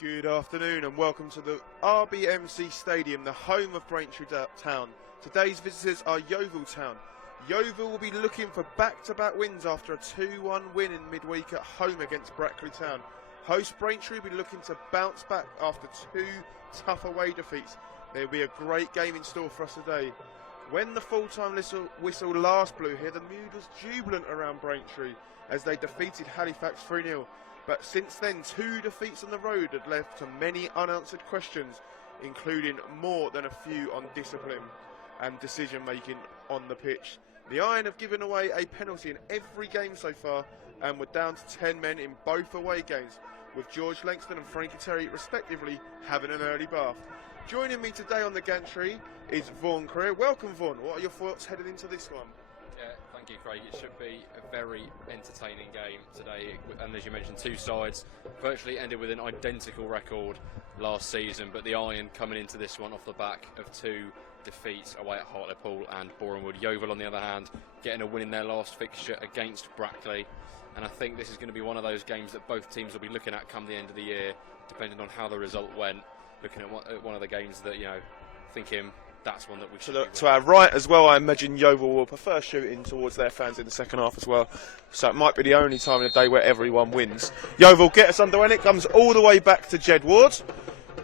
Good afternoon and welcome to the RBMC Stadium, the home of Braintree Town. Today's visitors are Yeovil Town. Yeovil will be looking for back-to-back wins after a 2-1 win in midweek at home against Braintree Town. Host Braintree will be looking to bounce back after 2 tough away defeats. There will be a great game in store for us today. When the full-time whistle last blew here, the mood was jubilant around Braintree as they defeated Halifax 3-0. But since then, 2 defeats on the road had left to many unanswered questions, including more than a few on discipline and decision-making on the pitch. The Iron have given away a penalty in every game so far and were down to 10 men in both away games, with George Langston and Frankie Terry respectively having an early bath. Joining me today on the gantry is Vaughan Creer. Welcome, Vaughan. What are your thoughts heading into this one? Yeah, thank you, Craig. It should be a very entertaining game today, and as you mentioned, 2 sides virtually ended with an identical record last season, but the Iron coming into this one off the back of 2 defeats away at Hartlepool and Borehamwood. Yeovil, on the other hand, getting a win in their last fixture against Brackley, and I think this is going to be one of those games that both teams will be looking at come the end of the year, depending on how the result went. Looking at one of the games that, thinking that's one that we should to our right as well, I imagine Yeovil will prefer shooting towards their fans in the second half as well. So it might be the only time in the day where everyone wins. Yeovil get us underway, and it comes all the way back to Jed Ward,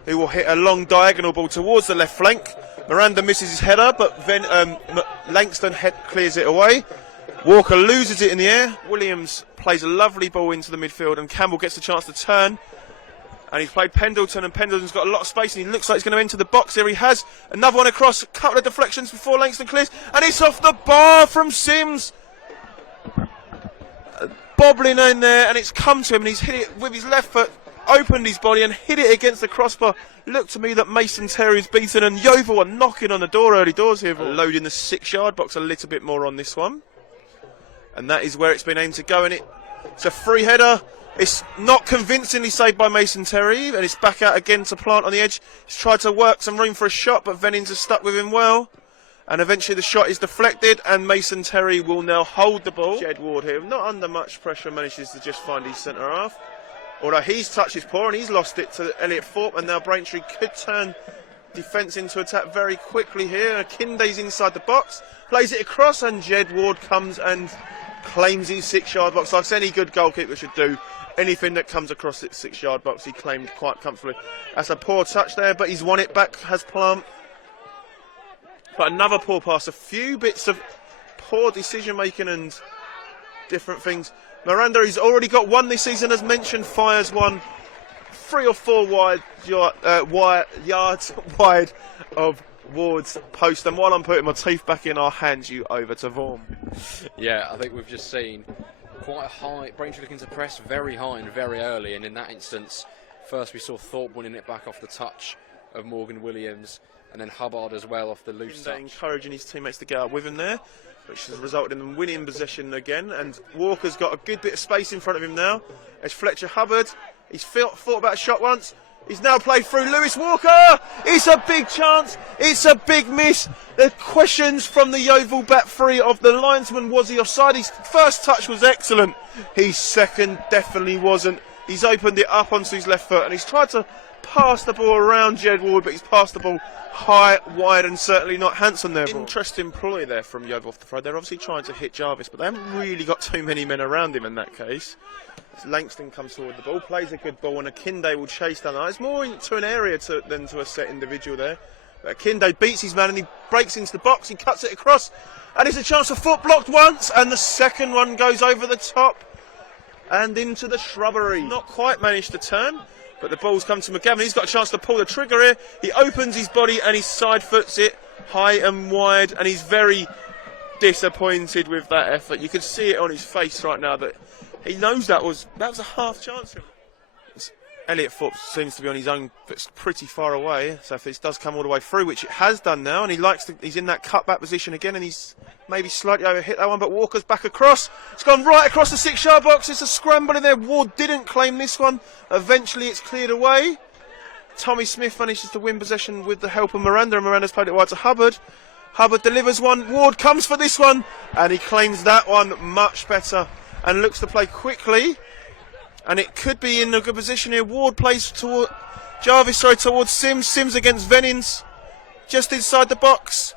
who will hit a long diagonal ball towards the left flank. Miranda misses his header, but then Langston clears it away. Walker loses it in the air. Williams plays a lovely ball into the midfield, and Campbell gets the chance to turn. And he's played Pendleton, and Pendleton's got a lot of space, and he looks like he's going to enter the box here. He has another one across, a couple of deflections before Langston clears, and it's off the bar from Sims. Bobbling in there, and it's come to him, and he's hit it with his left foot, opened his body and hit it against the crossbar. Looked to me that Mason Terry's beaten, and Yeovil are knocking on the door early doors here, loading the 6-yard box a little bit more on this one. And that is where it's been aimed to go, and it's a free header. It's not convincingly saved by Mason Terry, and it's back out again to Plant on the edge. He's tried to work some room for a shot, but Vennings has stuck with him well. And eventually the shot is deflected, and Mason Terry will now hold the ball. Jed Ward here, not under much pressure, manages to just find his centre half. Although he's touched his paw and he's lost it to Elliot Thorpe, and now Braintree could turn defence into attack very quickly here. Kinde's inside the box, plays it across, and Jed Ward comes and claims his 6-yard box, like any good goalkeeper should do. Anything that comes across the 6-yard box, he claimed quite comfortably. That's a poor touch there, but he's won it back, has Plant. But another poor pass, a few bits of poor decision-making and different things. Miranda, he's already got 1 this season, as mentioned, fires one 3 or 4 yards wide of Ward's post. And while I'm putting my teeth back in, I'll hand you over to Vaughan. Yeah, I think we've just seen quite a high, Braintree looking to press very high and very early, and in that instance, first we saw Thorpe winning it back off the touch of Morgan Williams, and then Hubbard as well off the loose touch. Encouraging his teammates to get up with him there, which has resulted in them winning possession again, and Walker's got a good bit of space in front of him now. It's Fletcher Hubbard. He's thought about a shot once. He's now played through Lewis Walker. It's a big chance. It's a big miss. The questions from the Yeovil back three of the linesman. Was he offside? His first touch was excellent. His second definitely wasn't. He's opened it up onto his left foot, and he's tried to pass the ball around Jed Ward, but he's passed the ball high, wide, and certainly not handsome there. Interesting ploy there from Yeovil off the throw. They're obviously trying to hit Jarvis, but they haven't really got too many men around him in that case. Langston comes forward the ball, plays a good ball, and Akinde will chase down that. It's more into an area than to a set individual there. But Akinde beats his man and he breaks into the box, he cuts it across, and it's a chance for foot blocked once, and the second one goes over the top and into the shrubbery. Not quite managed to turn, but the ball's come to McGavin. He's got a chance to pull the trigger here. He opens his body and he side foots it high and wide, and he's very disappointed with that effort. You can see it on his face right now that he knows that was a half chance. Elliot Thorpe seems to be on his own, but it's pretty far away. So if this does come all the way through, which it has done now, and he's in that cutback position again, and he's maybe slightly overhit that one, but Walker's back across. It's gone right across the 6-yard box. It's a scramble in there. Ward didn't claim this one. Eventually it's cleared away. Tommy Smith manages to win possession with the help of Miranda, and Miranda's played it wide to Hubbard. Hubbard delivers one. Ward comes for this one, and he claims that one much better and looks to play quickly. and it could be in a good position here. Ward plays toward Jarvis, towards Sims. Sims against Venins, just inside the box.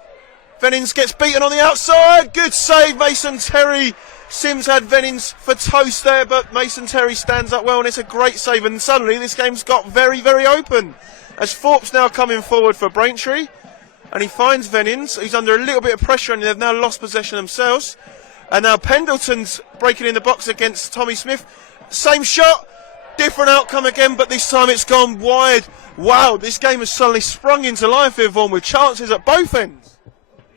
Venins gets beaten on the outside. Good save, Mason Terry. Sims had Venins for toast there, but Mason Terry stands up well, and it's a great save. And suddenly this game's got very, very open, as Thorpe's now coming forward for Braintree, and he finds Venins. He's under a little bit of pressure, and they've now lost possession themselves. And now Pendleton's breaking in the box against Tommy Smith. Same shot, different outcome again, but this time it's gone wide. Wow, this game has suddenly sprung into life here, Vaughan, with chances at both ends.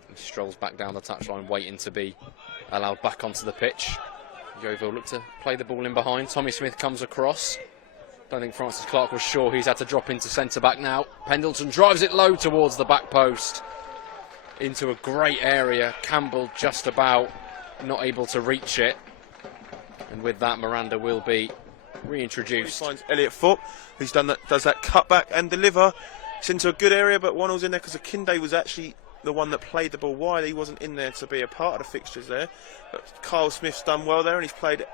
He strolls back down the touchline, waiting to be allowed back onto the pitch. Yeovil look to play the ball in behind. Tommy Smith comes across. Don't think Francis Clark was sure. He's had to drop into centre-back now. Pendleton drives it low towards the back post. Into a great area. Campbell just about not able to reach it. And with that, Miranda will be reintroduced. He finds Elliot Thorpe, who's does that cutback and deliver. It's into a good area, but Wonnell's in there because Akinde was actually the one that played the ball wide. He wasn't in there to be a part of the fixtures there. But Kyle Smith's done well there, and he's played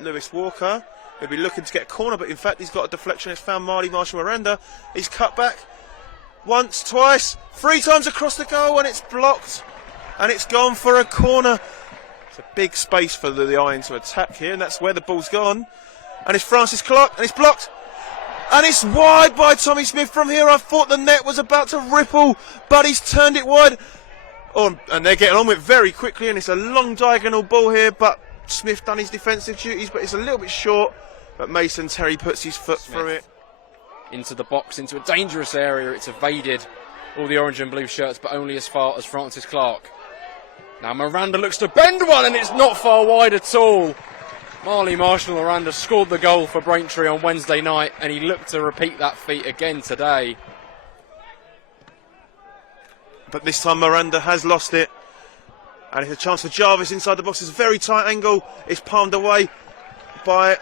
Lewis Walker. He'll be looking to get a corner, but in fact he's got a deflection. It's found Marshall-Miranda. He's cut back once, twice, 3 times across the goal, and it's blocked. And it's gone for a corner. It's a big space for the Iron to attack here, and that's where the ball's gone. And it's Francis Clark, and it's blocked. And it's wide by Tommy Smith from here. I thought the net was about to ripple, but he's turned it wide. Oh, and they're getting on with it very quickly, and it's a long diagonal ball here, but Smith done his defensive duties, but it's a little bit short. But Mason Terry puts his foot through it. Into the box, into a dangerous area. It's evaded all the orange and blue shirts, but only as far as Francis Clark. Now Miranda looks to bend one, and it's not far wide at all. Marshall-Miranda scored the goal for Braintree on Wednesday night, and he looked to repeat that feat again today. But this time Miranda has lost it, and it's a chance for Jarvis inside the box. It's a very tight angle. It's palmed away by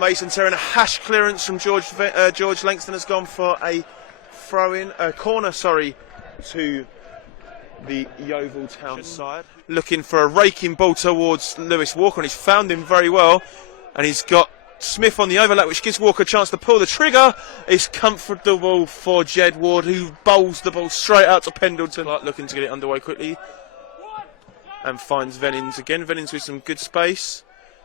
Mason Terry, and a hash clearance from George Langston has gone for a corner, to the Yeovil Town side. Looking for a raking ball towards Lewis Walker, and he's found him very well, and he's got Smith on the overlap, which gives Walker a chance to pull the trigger. It's comfortable for Jed Ward, who bowls the ball straight out to Pendleton, looking to get it underway quickly, and finds Venins again. Venins with some good space,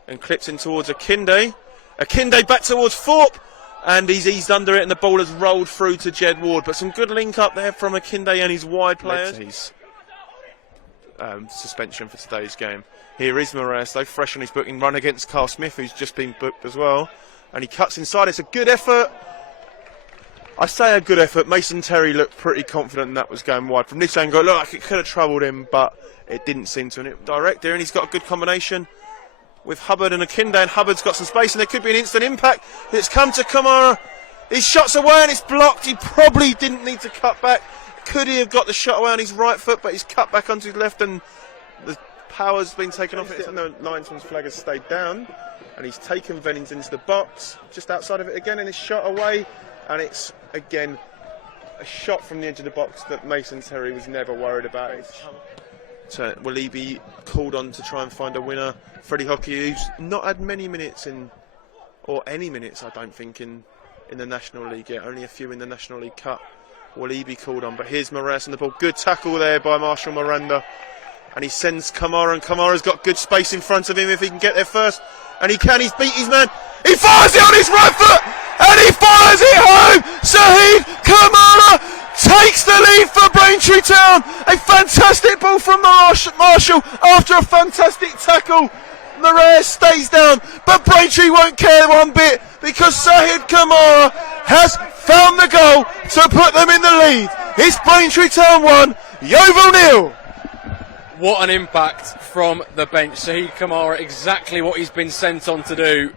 and clips in towards Akinde. Akinde back towards Thorpe, and he's eased under it, and the ball has rolled through to Jed Ward. But some good link up there from Akinde and his wide players. Suspension for today's game. Here is Moraes, though, fresh on his booking run against Carl Smith, who's just been booked as well. And he cuts inside. It's a good effort. I say a good effort. Mason Terry looked pretty confident that was going wide. From this angle, it looked like it could have troubled him, but it didn't seem to. And it direct there, and he's got a good combination with Hubbard and Akinde, and Hubbard's got some space, and there could be an instant impact. It's come to Kamara. His shot's away, and it's blocked. He probably didn't need to cut back. Could he have got the shot away on his right foot, but he's cut back onto his left, and the power's been taken off it, and the linesman's flag has stayed down, and he's taken Venins into the box, just outside of it again, and it's shot away, and it's, again, a shot from the edge of the box that Mason Terry was never worried about. So will he be called on to try and find a winner? Freddie Hockey, who's not had many minutes or any minutes, I don't think, in the National League yet, only a few in the National League Cup. Will he be called on? But here's Moraes on the ball. Good tackle there by Marshall-Miranda. And he sends Kamara, and Kamara's got good space in front of him if he can get there first. And he can, he's beat his man. He fires it on his right foot, and he fires it home. Saheed Kamara takes the lead for Braintree Town. A fantastic ball from Marshall after a fantastic tackle. Moraes stays down, but Braintree won't care one bit because Saheed Kamara has found the goal to put them in the lead. It's Braintree Town 1, Yeovil 0. What an impact from the bench. Saheed Kamara, exactly what he's been sent on to do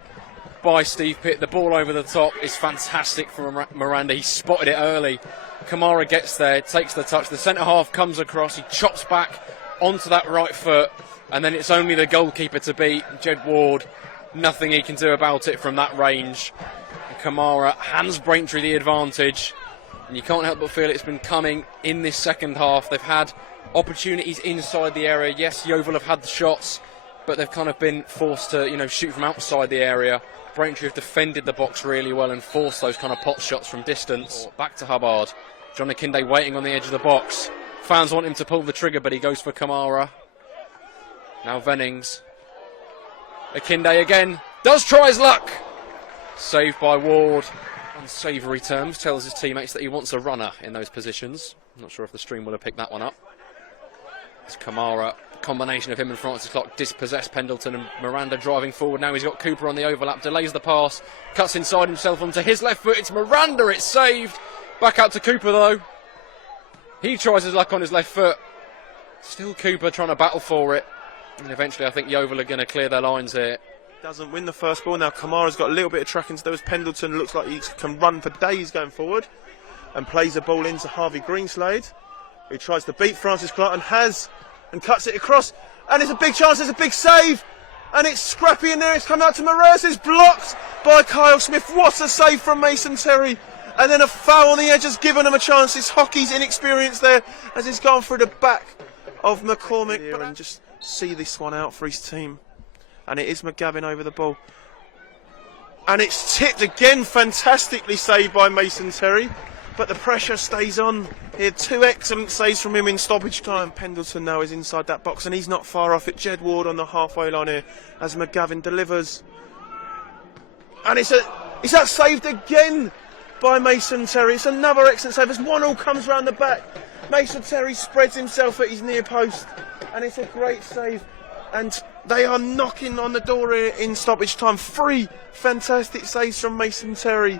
by Steve Pitt. The ball over the top is fantastic from Miranda. He spotted it early. Kamara gets there, takes the touch. The centre half comes across. He chops back onto that right foot, and then it's only the goalkeeper to beat, Jed Ward. Nothing he can do about it from that range. Kamara hands Braintree the advantage, and you can't help but feel it's been coming in this second half. They've had opportunities inside the area. Yes, Yeovil have had the shots, but they've kind of been forced to, shoot from outside the area. Braintree have defended the box really well and forced those kind of pot shots from distance. Back to Hubbard. John Akinde waiting on the edge of the box. Fans want him to pull the trigger, but he goes for Kamara. Now Vennings. Akinde again. Does try his luck. Saved by Ward. Unsavoury terms. Tells his teammates that he wants a runner in those positions. I'm not sure if the stream will have picked that one up. It's Kamara. Combination of him and Francis Clark dispossessed Pendleton, and Miranda driving forward. Now he's got Cooper on the overlap. Delays the pass. Cuts inside himself onto his left foot. It's Miranda. It's saved. Back out to Cooper though. He tries his luck on his left foot. Still Cooper trying to battle for it. And eventually I think Yeovil are going to clear their lines here. Doesn't win the first ball. Now Kamara's got a little bit of tracking to do as Pendleton looks like he can run for days going forward. And plays the ball into Harvey Greenslade. He tries to beat Francis Clark and cuts it across. And it's a big chance, there's a big save. And it's scrappy in there, it's come out to Moraes. It's blocked by Kyle Smith. What a save from Mason Terry. And then a foul on the edge has given him a chance. It's Hockey's inexperience there as he's gone through the back of McCormick. And just see this one out for his team. And it is McGavin over the ball. And it's tipped again, fantastically saved by Mason Terry. But the pressure stays on. He had 2 excellent saves from him in stoppage time. Pendleton now is inside that box and he's not far off it. Jed Ward on the halfway line here as McGavin delivers. And it's outsaved again by Mason Terry. It's another excellent save as 1-1 comes round the back. Mason Terry spreads himself at his near post and it's a great save. And they are knocking on the door here in stoppage time. 3 fantastic saves from Mason Terry.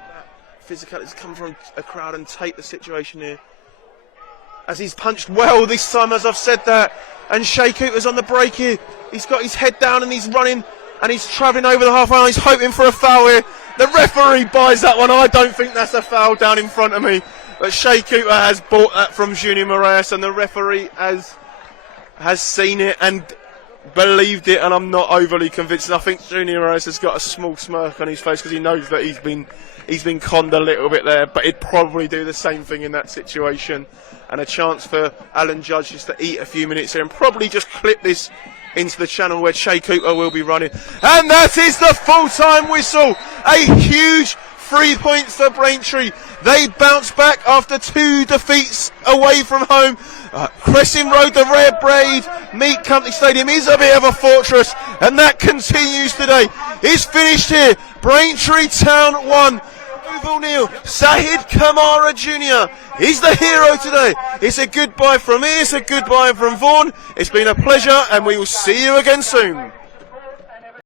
Physicality's come from a crowd and take the situation here. As he's punched well this time, as I've said that. And Shea Cooper's on the break here. He's got his head down and he's running and he's travelling over the half line. He's hoping for a foul here. The referee buys that one. I don't think that's a foul down in front of me. But Shea Cooper has bought that from Junior Moraes and the referee has seen it and believed it, and I'm not overly convinced. And I think Junior Moraes has got a small smirk on his face because he knows that he's been conned a little bit there, but he'd probably do the same thing in that situation. And a chance for Alan Judge just to eat a few minutes here and probably just clip this into the channel where Shea Cooper will be running. And that is the full-time whistle. A huge 3 points for Braintree. They bounce back after 2 defeats away from home. Crescent Road, the Red Braid Meat Company Stadium is a bit of a fortress, and that continues today. It's finished here. Braintree Town 1. O'Neill, Sahid Kamara Jr. He's the hero today. It's a goodbye from me, it's a goodbye from Vaughan. It's been a pleasure and we will see you again soon.